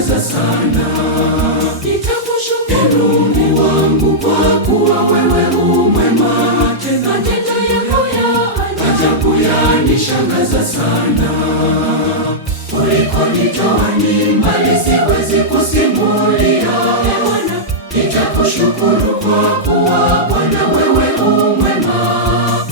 wanishangaza sana. Nitakushukuru Mungu wangu kwa kuwa wewe umwema, tena matendo yako ya ajabu yanishangaza sana. Ulikonitoa ni mbali, siwezi kusimulia. Bwana, nitakushukuru kwa kuwa Bwana wewe umwema.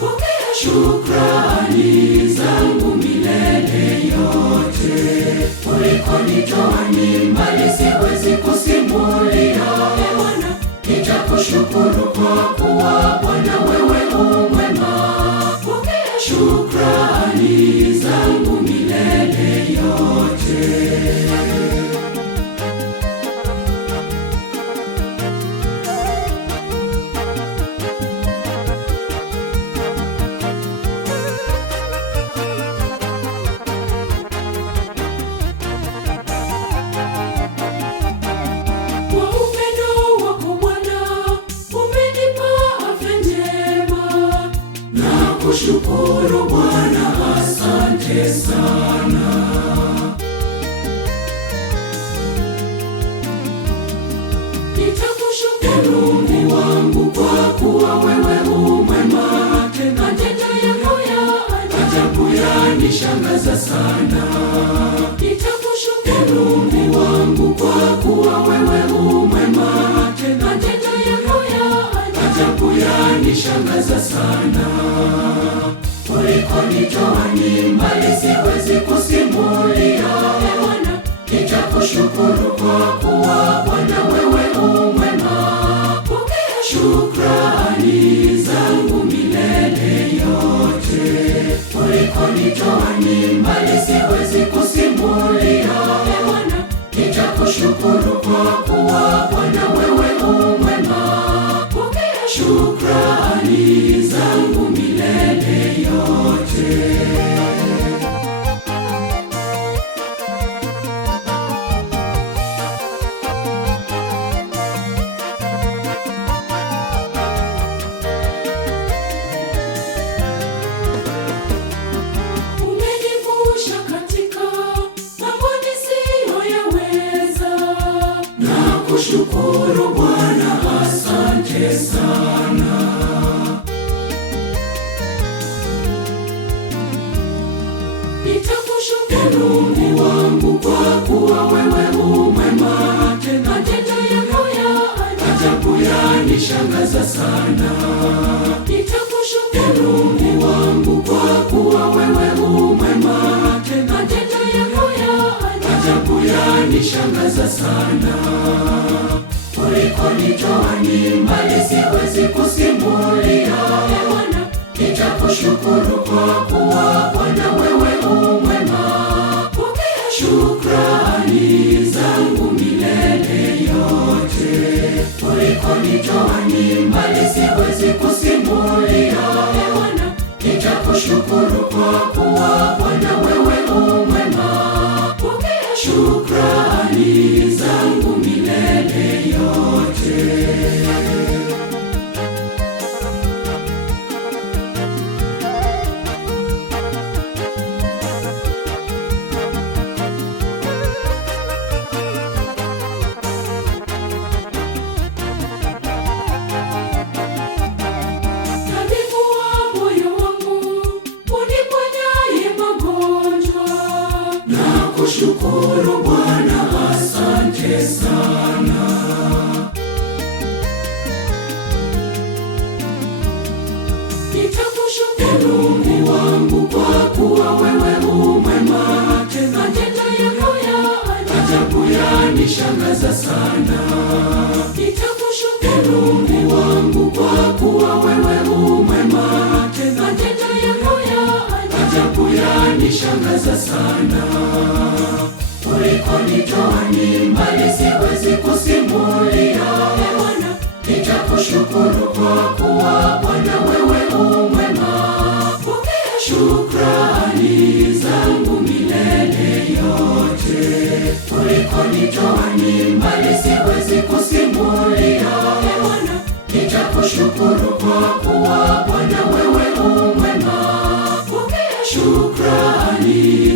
Pokea shukrani zangu milele yote. Ulikonitoa ni mbali, siwezi kusimulia. Bwana, nitakushukuru kwa kuwa Bwana wewe umwema. Pokea shukrani zangu milele yote. Kushukuru Bwana, asante sana. Nitakushukuru Mungu wangu kwa kuwa wewe umwema, tena matendo yako ya ajabu yanishangaza sana. Nitakushukuru Mungu wangu kwa kuwa wewe umwema, tena matendo yako ya ajabu yanishangaza sana. Ulikonitoa ni mbali, siwezi kusimulia. Bwana, nitakushukuru kwa kuwa Bwana wewe umwema. Pokea shukrani zangu milele yote. Ulikonitoa ni mbali, siwezi kusimulia. Bwana, nitakushukuru kwa kuwa Bwana wewe umwema. Pokea shukrani zangu milele yote. Umenivusha katika mambo nisiyoyaweza. Nakushukuru Bwana, asante sana. Nitakushukuru Mungu wangu kwa kuwa wewe umwema, tena matendo yako ya ajabu yanishangaza sana. Nitakushukuru Mungu wangu kwa kuwa wewe umwema, tena matendo yako ya ajabu yanishangaza sana. Ulikonitoa ni mbali, siwezi kusimulia. Bwana, nitakushukuru kwa kuwa Bwana wewe umwema. Pokea shukrani zangu milele yote. Ulikonitoa ni mbali, siwezi kusimulia. Bwana, nitakushukuru kwa kuwa Bwana wewe umwema. Pokea shukrani zangu milele yote. Nakushukuru Bwana, asante sana. Nitakushukuru Mungu wangu kwa kuwa wewe umwema, tena matendo yako ya ajabu yanishangaza sana. Nitakushukuru Mungu wangu kwa kuwa wewe umwema, tena matendo yako ya ajabu yanishangaza sana. Ulikonitoa ni mbali, siwezi kusimulia. Bwana, nitakushukuru kwa kuwa Bwana wewe umwema. Pokea shukrani zangu milele yote. Ulikonitoa ni mbali, siwezi kusimulia. Bwana, nitakushukuru kwa kuwa Bwana wewe umwema. Pokea shukrani